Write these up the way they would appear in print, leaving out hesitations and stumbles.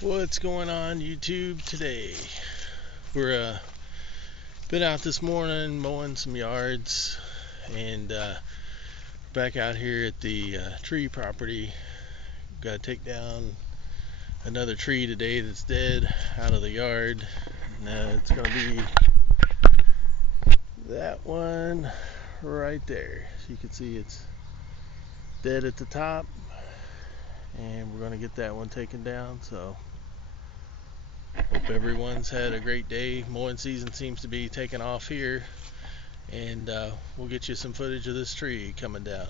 What's going on YouTube today? We're been out this morning mowing some yards and back out here at the tree property. Got to take down another tree today that's dead out of the yard. And it's going to be that one right there. So you can see it's dead at the top, and we're going to get that one taken down. So hope everyone's had a great day. Mowing season seems to be taking off here, and we'll get you some footage of this tree coming down.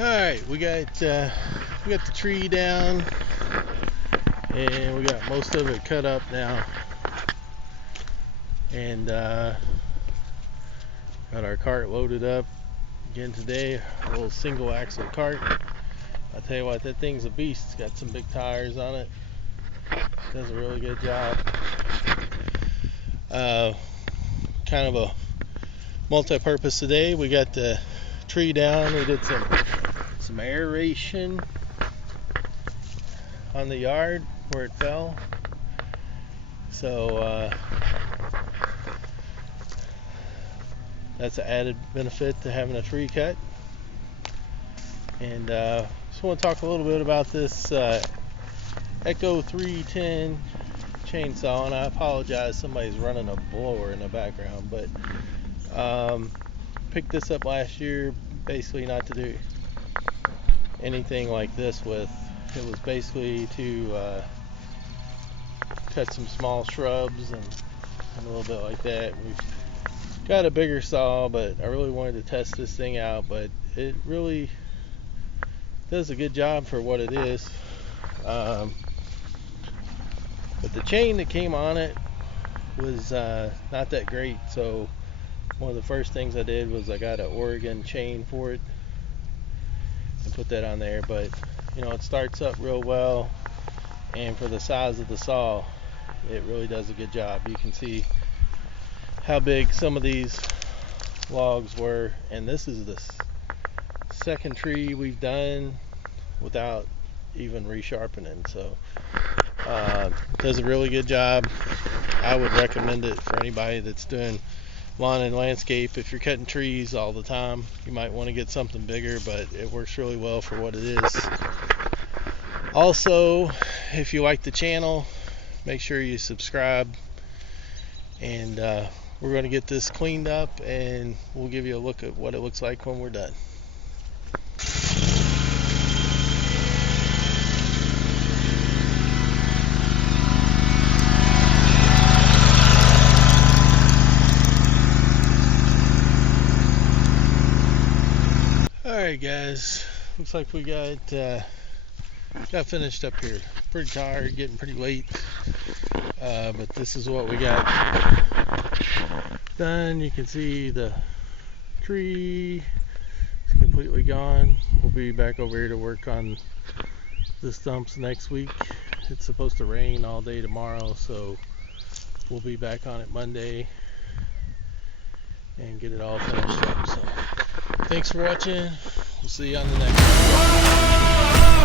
Alright, we got the tree down, and we got most of it cut up now, and got our cart loaded up again today. A little single axle cart. I tell you what, that thing's a beast. It's got some big tires on it. Does a really good job. Kind of a multi-purpose today. We got the tree down. We did some aeration on the yard where it fell, so that's an added benefit to having a tree cut. And just want to talk a little bit about this Echo 310 chainsaw, and I apologize, somebody's running a blower in the background, but picked this up last year basically not to do anything like this with. It was basically to cut some small shrubs and a little bit like that. We've got a bigger saw, but I really wanted to test this thing out, but it really does a good job for what it is. But the chain that came on it was not that great, so one of the first things I did was I got an Oregon chain for it and put that on there. But you know, it starts up real well, and for the size of the saw, it really does a good job. You can see how big some of these logs were, and this is the second tree we've done without even resharpening, so does a really good job. I would recommend it for anybody that's doing lawn and landscape. If you're cutting trees all the time, you might want to get something bigger, but it works really well for what it is. Also, if you like the channel, make sure you subscribe, and we're going to get this cleaned up, and we'll give you a look at what it looks like when we're done. Alright guys, looks like we got finished up here. Pretty tired, getting pretty late, but this is what we got done. You can see the tree is completely gone. We'll be back over here to work on the stumps next week, it's supposed to rain all day tomorrow, so we'll be back on it Monday and get it all finished up. So thanks for watching. We'll see you on the next one.